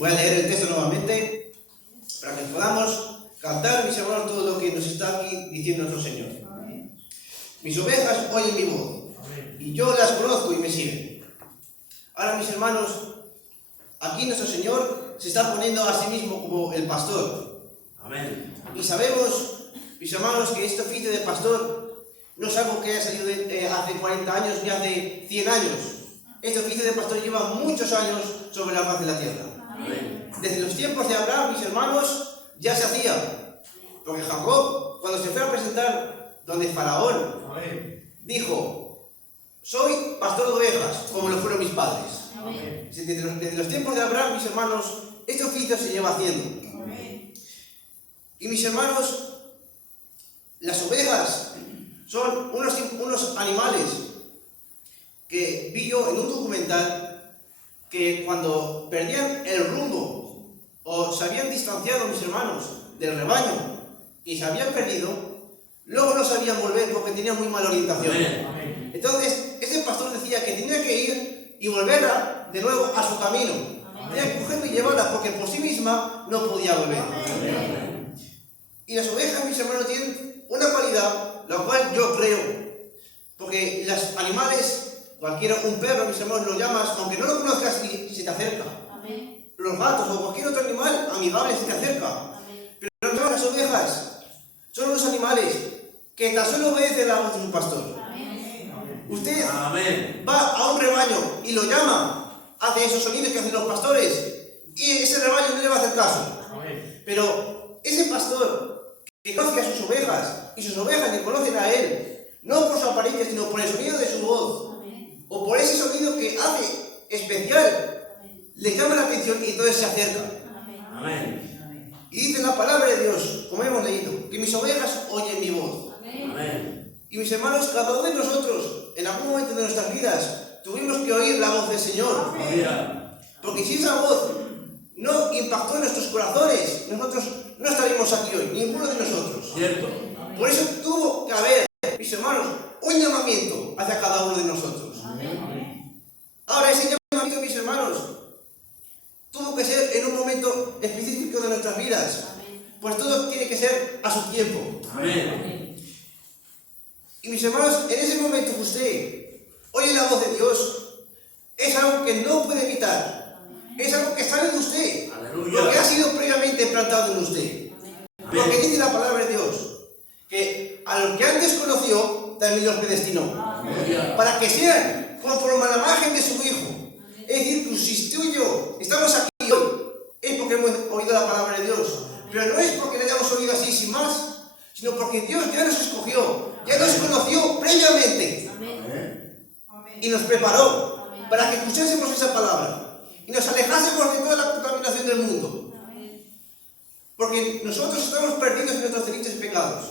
Voy a leer el texto nuevamente para que podamos captar, mis hermanos, todo lo que nos está aquí diciendo nuestro Señor. Amén. Mis ovejas oyen mi voz. Amén. Y yo las conozco y me siguen. Ahora, mis hermanos, aquí nuestro Señor se está poniendo a sí mismo como el pastor. Amén. Y sabemos, mis hermanos, que este oficio de pastor no es algo que haya salido hace 40 años ni hace 100 años. Este oficio de pastor lleva muchos años sobre la faz de la tierra. Amén. Desde los tiempos de Abraham, mis hermanos, ya se hacía. Porque Jacob, cuando se fue a presentar donde Faraón, amén, dijo: soy pastor de ovejas, como lo fueron mis padres. Amén. Desde los tiempos de Abraham, mis hermanos, este oficio se lleva haciendo. Amén. Y mis hermanos, las ovejas son unos animales que vi yo en un documental, que cuando perdían el rumbo o se habían distanciado, mis hermanos, del rebaño y se habían perdido, luego no sabían volver porque tenían muy mala orientación. Amén. Entonces, ese pastor decía que tenía que ir y volver de nuevo a su camino. Amén. Tenía que cogerla y llevarla porque por sí misma no podía volver. Amén. Y las ovejas, mis hermanos, tienen una cualidad, la cual yo creo, porque los animales, un perro, mis hermanos, lo llamas, aunque no lo conozcas, y se te acerca. Amén. Los gatos o cualquier otro animal amigable se te acerca. Amén. Pero las ovejas son unos animales que tan solo obedecen la voz de su pastor. Amén. Usted Amén. Va a un rebaño y lo llama, hace esos sonidos que hacen los pastores, y ese rebaño no le va a hacer caso. Amén. Pero ese pastor que conoce a sus ovejas, y sus ovejas le conocen a él, no por su apariencia, sino por el sonido de su voz, amén, o por ese sonido que hace especial, amén, le llama la atención y entonces se acerca. Amén. Amén. Y dice la palabra de Dios, como hemos leído, que mis ovejas oyen mi voz. Amén. Y mis hermanos, cada uno de nosotros, en algún momento de nuestras vidas, tuvimos que oír la voz del Señor. Amén. Porque si esa voz no impactó en nuestros corazones, nosotros no estaríamos aquí hoy, ninguno de nosotros. Cierto. Por eso tuvo que haber, mis hermanos, un llamamiento hacia cada uno de nosotros. Amén. Ahora, ese llamamiento, mis hermanos, tuvo que ser en un momento específico de nuestras vidas. Amén. Pues todo tiene que ser a su tiempo. Amén. Y mis hermanos, en ese momento que usted oye la voz de Dios, es algo que no puede evitar. Amén. Es algo que sale de usted. Aleluya. Porque ha sido previamente plantado en usted. Amén. Porque dice la palabra de Dios que a los que antes conoció, también los predestinó. Amén. Para que sean conforme a la imagen de su Hijo. Amén. Es decir, que si tú y yo estamos aquí hoy, es porque hemos oído la palabra de Dios. Pero no es porque le hayamos oído así sin más, sino porque Dios ya nos escogió, ya nos conoció previamente. Amén. Y nos preparó. Amén. Para que escuchásemos esa palabra y nos alejásemos de toda la contaminación del mundo. Porque nosotros estamos perdidos en nuestros delitos y pecados.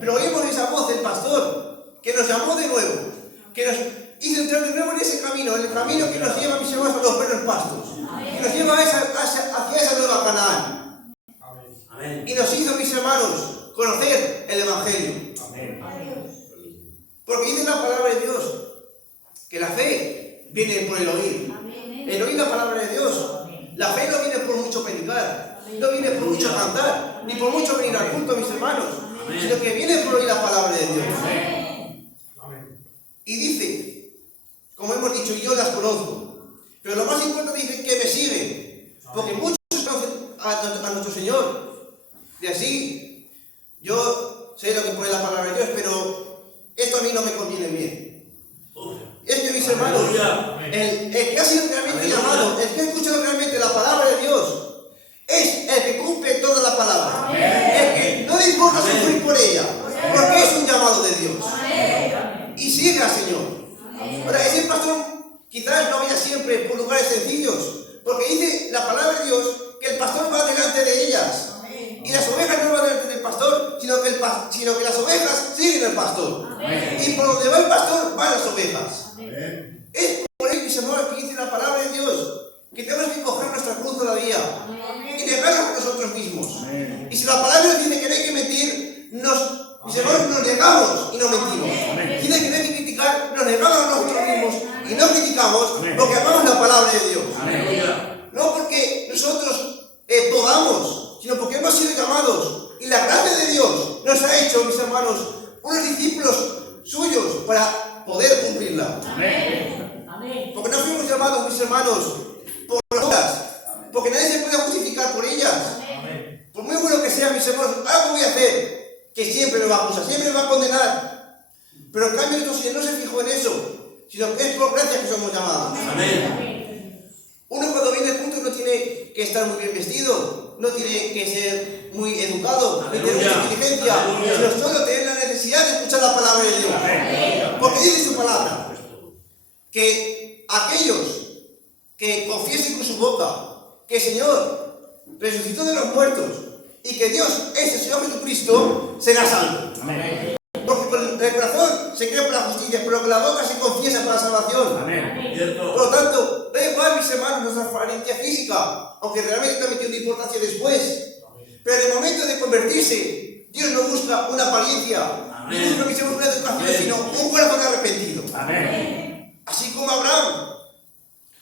Pero oímos esa voz del pastor que nos llamó de nuevo, que nos hizo entrar de nuevo en ese camino, en el camino que nos lleva, mis hermanos, a los buenos pastos, que nos lleva hacia esa nueva Canaán. Amén. Y nos hizo, mis hermanos, conocer el Evangelio. Amén. Porque dice la palabra de Dios que la fe viene por el oír. El oír la palabra de Dios. La fe no viene por mucho predicar. No viene por mucho cantar, ni por mucho venir al culto, mis hermanos, amén, sino que viene por oír la palabra de Dios. Amén. Y dice, como hemos dicho, yo las conozco, pero lo más importante dice que me siguen, porque muchos conocen a nuestro Señor. Y así, yo sé lo que pone la palabra de Dios, pero esto a mí no me conviene bien. Es que, mis hermanos, el que ha sido realmente llamado, el que ha escuchado realmente la palabra de Dios, es el que cumple toda la palabra. Amén. El que no le importa sufrir por ella, porque es un llamado de Dios. Amén. Y sigue al Señor. Amén. Ahora, ese pastor quizás no vaya siempre por lugares sencillos, porque dice la palabra de Dios que el pastor va delante de ellas. Amén. Y las ovejas no van delante del pastor, sino que las ovejas siguen al pastor. Amén. Y por donde va el pastor, van las ovejas. Amén. Es por ello, mis hermanos, que dice la palabra de Dios, que tenemos que coger nuestra cruz todavía. Amén. Y negarnos a nosotros mismos. Amén. Y si la palabra dice que no hay que mentir, mis hermanos, nos negamos y no mentimos. Amén. Dice que no hay que criticar, nos negamos a nosotros mismos y no criticamos. Amén. Porque amamos la palabra de Dios. Amén. No porque nosotros llamados y la gracia de Dios nos ha hecho, mis hermanos, unos discípulos suyos para poder cumplirla. Amén. Amén. Porque no fuimos llamados, mis hermanos, por las obras, porque nadie se puede justificar por ellas. Amén. Por muy bueno que sea, mis hermanos, algo voy a hacer que siempre me va a acusar, siempre me va a condenar. Pero en cambio nuestro Señor no se fijó en eso, sino que es por gracia que somos llamados. Amén. Uno cuando viene al culto no tiene que estar muy bien vestido, no tiene que ser muy educado, ni tener mucha inteligencia, sino solo tener la necesidad de escuchar la palabra de Dios. Amén. Porque dice su palabra que aquellos que confiesen con su boca que el Señor resucitó de los muertos y que Dios es el Señor Jesucristo, será salvo. Amén. Porque con el corazón se cree para la justicia, pero con la boca se confiesa para la salvación. Amén. Por lo tanto, da igual, mis hermanos, nuestra apariencia física, aunque realmente también tiene una importancia después. Pero en el momento de convertirse, Dios no busca una apariencia, no busca que seamos una educación, sino un corazón arrepentido. Amén. Así como Abraham.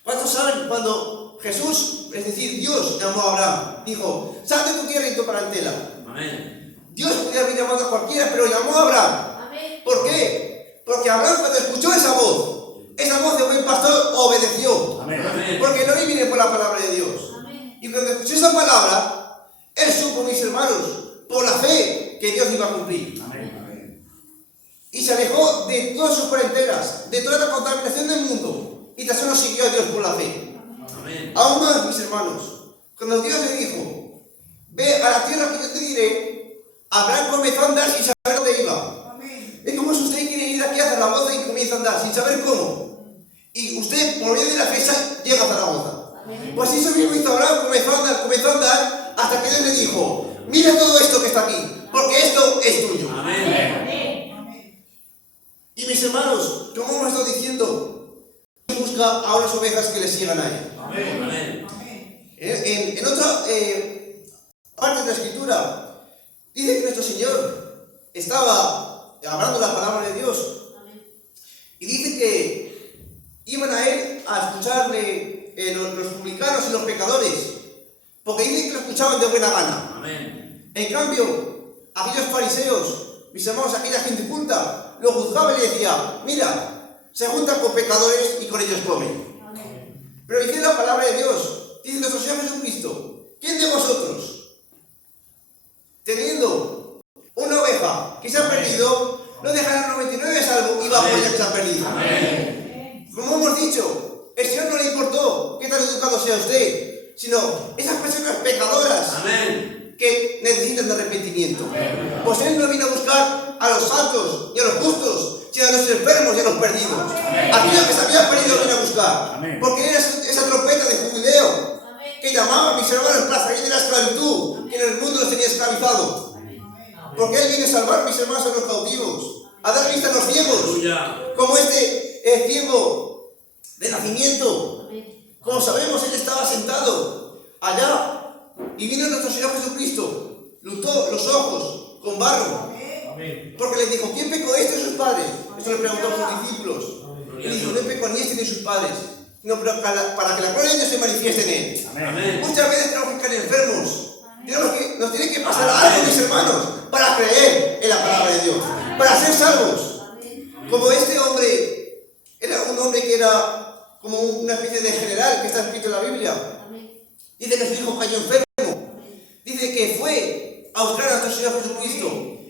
¿Cuántos saben cuando Jesús, es decir, Dios llamó a Abraham? Dijo, sal de tu tierra y tu parentela. Amén. Dios podría haber llamado a cualquiera, pero llamó a Abraham. Amén. ¿Por qué? Porque Abraham, cuando escuchó esa voz de buen pastor, obedeció. Amén. Porque el oír viene por la palabra de Dios. Amén. Y cuando escuchó esa palabra, él supo, mis hermanos, por la fe, que Dios iba a cumplir. Amén. Y se alejó de todas sus parentelas, de toda la contaminación del mundo. Y tan solo siguió a Dios por la fe. Amén. Aún más, mis hermanos, cuando Dios le dijo, ve a la tierra que yo te diré, Abraham comenzó a andar sin saber dónde iba. Amén. Es como si usted quiere ir aquí a Zaragoza y comienza a andar sin saber cómo. Y usted, por medio de la fe, llega a Zaragoza. Amén. Pues eso mismo hizo Abraham, comenzó a andar, hasta que Dios le dijo, mira todo esto que está aquí, porque esto es tuyo. Amén. Amén. Y mis hermanos, como hemos estado diciendo, Dios busca a unas ovejas que le sigan a él. Amén. Amén. En otra parte de la escritura, dice que nuestro Señor estaba hablando la palabra de Dios. Amén. Y dice que iban a él a escucharle los publicanos y los pecadores, porque dicen que lo escuchaban de buena gana. Amén. En cambio, aquellos fariseos, mis hermanos, aquella gente culta, lo juzgaba y le decía, mira, se juntan con pecadores y con ellos comen. Amén. Pero dice la palabra de Dios, dice nuestro Señor Jesucristo, ¿quién de vosotros, teniendo una oveja que se ha perdido, no dejará 99 a salvo y va por ella que se ha perdido? Amén. Como hemos dicho, el Señor no le importó qué tan educado sea usted, sino esas personas pecadoras Amén. que necesitan de arrepentimiento. Pues Él no vino a buscar a los santos y a los justos, sino a los enfermos y a los perdidos. Aquellos que se habían perdido vino a buscar. Amén. Porque era esa trompeta de jubileo Amén. que llamaba a mis hermanos para salir de la esclavitud que en el mundo los tenía esclavizados. Porque Él viene a salvar, mis hermanos, a los cautivos, a dar vista a los ciegos, Aleluya. como este ciego de nacimiento. Amén. Como sabemos, Él estaba sentado allá y vino nuestro Señor Jesucristo, luntó los ojos con barro, Amén. porque le dijo, ¿quién pecó, este o sus padres? Esto le preguntó a sus discípulos. Y dijo, no pecó ni este ni sus padres, sino para que la gloria de Dios se manifieste en Él. Amén. Muchas veces tenemos que caer enfermos. Nos tiene que pasar algo, mis hermanos, para creer en la palabra de Dios, para ser salvos. Amén. Como este hombre, era un hombre que era como una especie de general que está escrito en la Biblia. Amén. Dice que su hijo cayó enfermo. Dice que fue a buscar a nuestro Señor Jesucristo.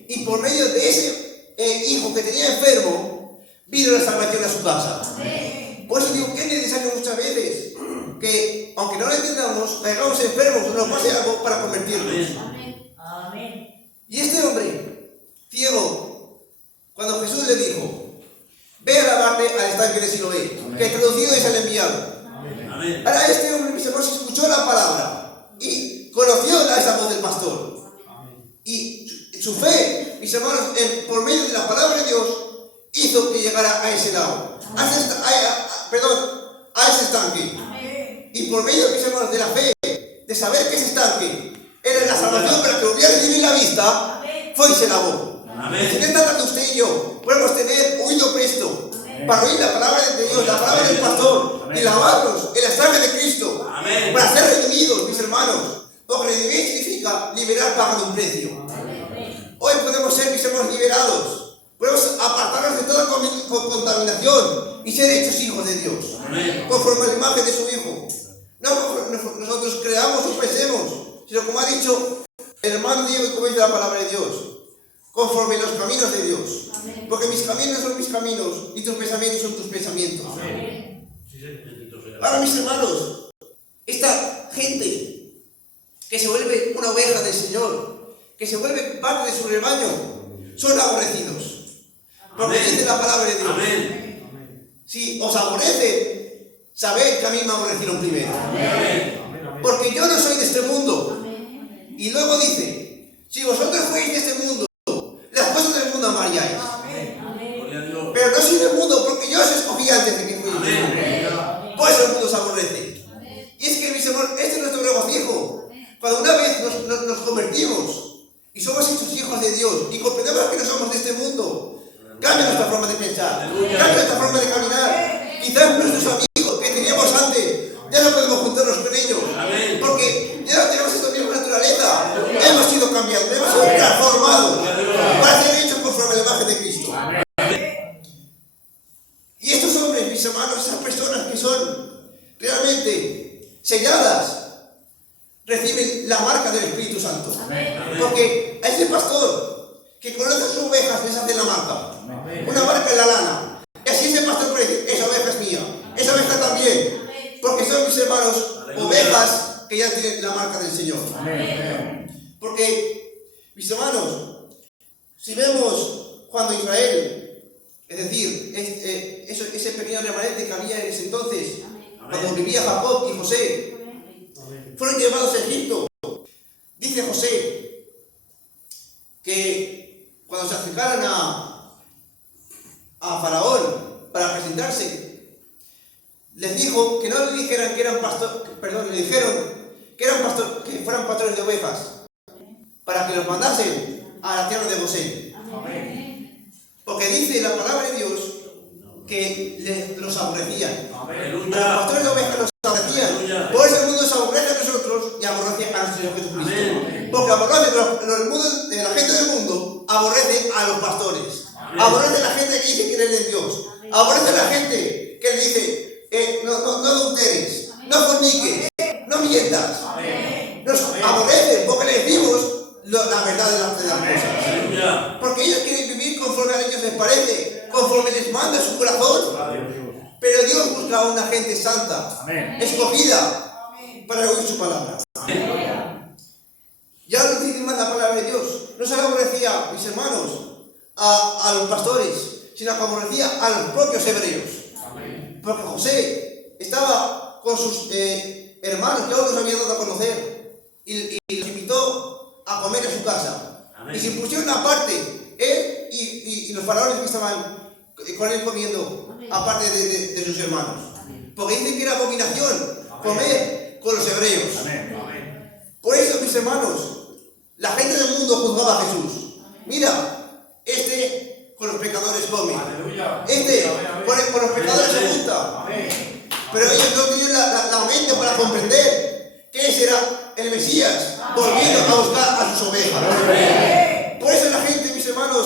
Y por medio de ese hijo que tenía enfermo, vino la salvación a su casa. Amén. Por eso digo que es necesario muchas veces que, aunque no lo entendamos, caigamos enfermos o nos pase algo para convertirnos. Amén. Amén. Y este hombre, ciego, cuando Jesús le dijo, ve a lavarte al estanque de Siloé, que traducido es el enviado. Amén. Ahora este hombre, mis hermanos, escuchó la palabra y conoció esa voz del pastor. Y su fe, mis hermanos, por medio de la palabra de Dios, hizo que llegara a ese lado, a ese estanque. Amén. Y por medio, mis hermanos, de la fe, de saber que ese estanque era la salvación para que lo hubiera recibido en la vista, Amén. fue y se lavó. Amén. Si tanto usted y yo podemos tener oído presto para oír la palabra de Dios, la palabra del pastor, y lavarnos en la sangre de Cristo, Amén. para ser redimidos, mis hermanos, Porque redimir significa liberar pagando un precio. Hoy podemos ser, mis hermanos, liberados. Podemos apartarnos de toda contaminación y ser hechos hijos de Dios. Conforme a la imagen de su Hijo. No nosotros creamos o pensemos, sino como ha dicho el hermano Diego y como dice la palabra de Dios. Conforme los caminos de Dios. Porque mis caminos son mis caminos y tus pensamientos son tus pensamientos. Ahora, mis hermanos, esta gente que se vuelve una oveja del Señor, que se vuelve parte de su rebaño, son aborrecidos. Porque dice la palabra de Dios. Si os aborrecen, sabed que a mí me aborrecieron primero. Porque yo no soy de este mundo. Y luego dice, si vosotros fueis de este mundo, las cosas del mundo amaríais. Pero no soy del mundo porque yo os escogí antes de que fuerais del mundo. Por eso el mundo se aborrece. Y es que, mis hermanos, este es nuestro regocijo. Cuando una vez nos convertimos y somos hechos hijos de Dios y comprendemos que no somos de este mundo, cambia nuestra forma de pensar, cambia nuestra forma de caminar. Quizás nuestros amigos que teníamos antes, ya no podemos juntarnos con ellos, porque ya no tenemos esta misma naturaleza. Hemos sido cambiados, hemos sido transformados para ser hechos conforme a la imagen de Cristo. Y estos hombres, mis hermanos, esas personas que son realmente selladas, reciben la marca del Espíritu Santo. Porque a ese pastor que conoce a sus ovejas les hace la marca. Una marca en la lana. Y así ese pastor puede decir, esa oveja es mía, esa oveja también. Porque son, mis hermanos, ovejas que ya tienen la marca del Señor. Porque, mis hermanos, si vemos cuando Israel, es decir, ese pequeño remanente que había en ese entonces, cuando vivía Jacob y José, fueron llevados a Egipto. Dice José que cuando se acercaran a Faraón para presentarse, les dijo que no le dijeran que eran le dijeron que fueran pastores de ovejas, para que los mandasen a la tierra de Gosén. Porque dice la palabra de Dios que los aborrecían. A los pastores de ovejas los aborrecían. Por eso el mundo se aborrece a nosotros y aborrece a nuestro Señor Jesucristo. Porque la gente del mundo aborrece a los pastores. Aborrece a la gente que dice creer en Dios. Aborrece a la gente que le dice no adulteres, no forniques, no mientas. Nos aborrecen porque le decimos la verdad de las cosas. Porque ellos quieren vivir conforme a ellos les parece, conforme les manda su corazón. Pero Dios busca a una gente santa, escogida, para oír su palabra. Ya no dice más la palabra de Dios. No se le aborrecía, mis hermanos, a los pastores, sino que aborrecía a los propios hebreos. Porque José estaba con sus hermanos, que aún los había dado a conocer, y los invitó a comer a su casa. Y se pusieron aparte, él y los faraones que estaban con él comiendo, aparte de sus hermanos. Porque dicen que era abominación comer con los hebreos. Por eso, mis hermanos, la gente del mundo juzgaba a Jesús. Mira, este con los pecadores come. Este con los pecadores se junta. Pero ellos no tenían la mente para comprender que ese era el Mesías, volviendo a buscar a sus ovejas. Por eso la gente, mis hermanos,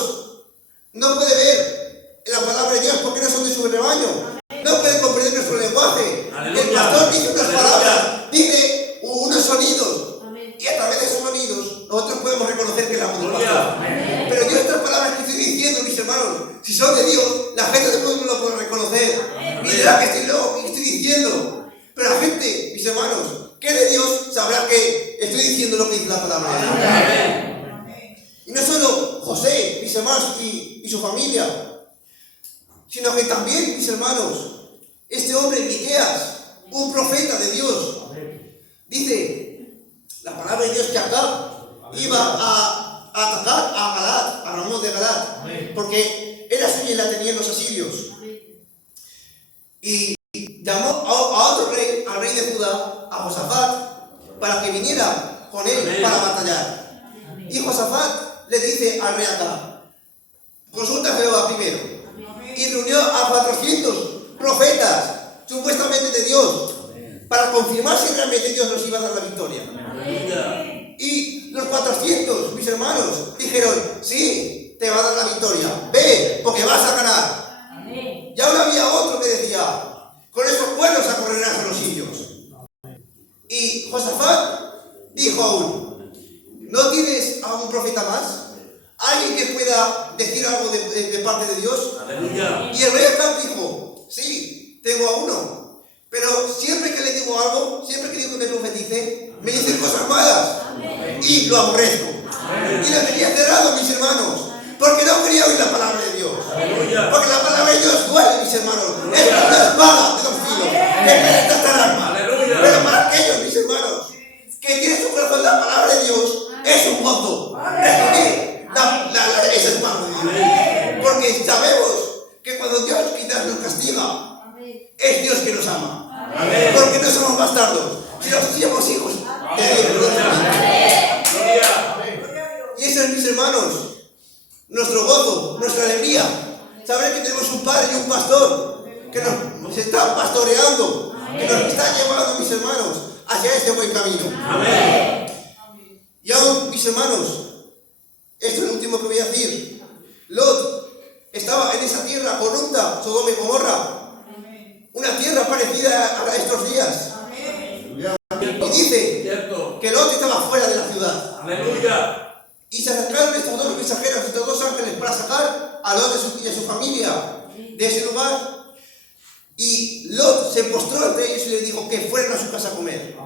no puede ver la palabra de Dios porque no son de su rebaño. No pueden comprender nuestro lenguaje. El pastor dice unas palabras, dice unos sonidos. Y a través de esos sonidos nosotros podemos reconocer que es la voz del pastor. Pero yo estas palabras que estoy diciendo, mis hermanos, si son de Dios, la gente del mundo no lo puede reconocer. Y dirá que estoy loco, que estoy diciendo. Pero la gente, mis hermanos, que es de Dios, sabrá que estoy diciendo lo que dice la palabra de Dios. Y no solo José, mis hermanos y su familia, sino que también, mis hermanos, este hombre Miqueas, un profeta de Dios, dice la palabra de Dios que Acab iba a atacar a Galat, a Ramón de Galat, porque era suya y la tenían los asirios. Y llamó a otro rey, al rey de Judá, a Josafat, para que viniera con él para batallar. Y Josafat le dice al rey Acab, consulta a Jehová primero. Y reunió a 400 profetas, supuestamente de Dios, para confirmar si realmente Dios nos iba a dar la victoria. Aleluya. Y los 400, mis hermanos, dijeron, sí, te va a dar la victoria, ve, porque vas a ganar. Amén. Y ahora había otro que decía, con esos cuernos acorrerás a los sitios. Y Josafat dijo aún, ¿no tienes a un profeta más? ¿Alguien que pueda decir algo de parte de Dios? Aleluya. Y el rey Acab dijo, sí, tengo a uno, pero siempre que le digo algo, siempre que digo que me profetice, me dice cosas malas y lo aborrezco. Y lo tenía cerrado, mis hermanos, porque no quería oír la palabra de Dios. Aleluya. Porque la palabra de Dios duele, mis hermanos. Es como una espada de 2 filos que penetra hasta el alma. Aleluya. Pero para aquellos, mis hermanos, que tienen su corazón la palabra de Dios, es un gozo recibir esa espada de Dios. Porque sabemos que cuando Dios quizás nos castiga, es Dios que nos ama. Amén. Porque no somos bastardos, sino somos hijos de Dios. Y eso es, mis hermanos, nuestro gozo, nuestra alegría. Saber que tenemos un padre y un pastor que nos está pastoreando, que nos está llevando, mis hermanos, hacia este buen camino. Amén. Y aún, mis hermanos, esto es lo último que voy a decir. Lot estaba en esa tierra corrupta, Sodoma y Gomorra, una tierra parecida a estos días. Y dice Cierto. que Lot estaba fuera de la ciudad. Aleluya. Y se acercaron estos dos mensajeros, estos dos ángeles, para sacar a Lot y a su familia de ese lugar. Y Lot se postró ante ellos y les dijo que fueran a su casa a comer.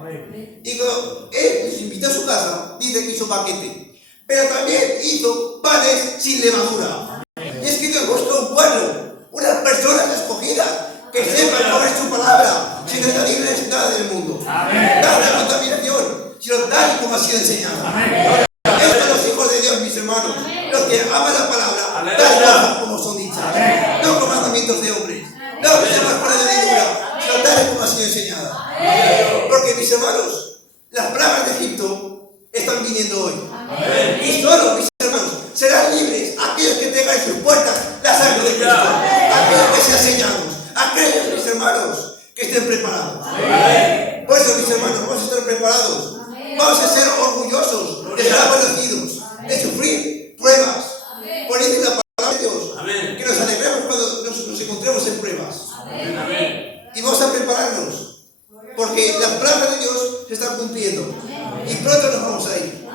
Y cuando él les invitó a su casa, dice que hizo banquete. Pero también hizo panes sin levadura. Y es que Dios busca un pueblo, unas personas escogidas, que sepan cómo es su palabra, sin añadirles nada del mundo. Nada de contaminación, sino tal y como ha sido enseñado. Estos son los hijos de Dios, mis hermanos, los que aman la palabra, tal como son dichas, no con mandamientos de hombres, no que sean por añadidura, sino tal como ha sido enseñada. Porque, mis hermanos, las plagas de Egipto están viniendo hoy. Y solo, mis hermanos, serán libres aquellos que tengan en sus puertas la sangre de Cristo, aquellos que sean sellados, aquellos, mis hermanos, que estén preparados. Por eso, mis hermanos, vamos a estar preparados. Vamos a ser orgullosos de ser aborrecidos, de sufrir pruebas. Por eso la palabra de Dios, que nos alegremos cuando nos encontremos en pruebas. Y vamos a prepararnos, porque las plagas de Dios se están cumpliendo y pronto nos vamos a ir.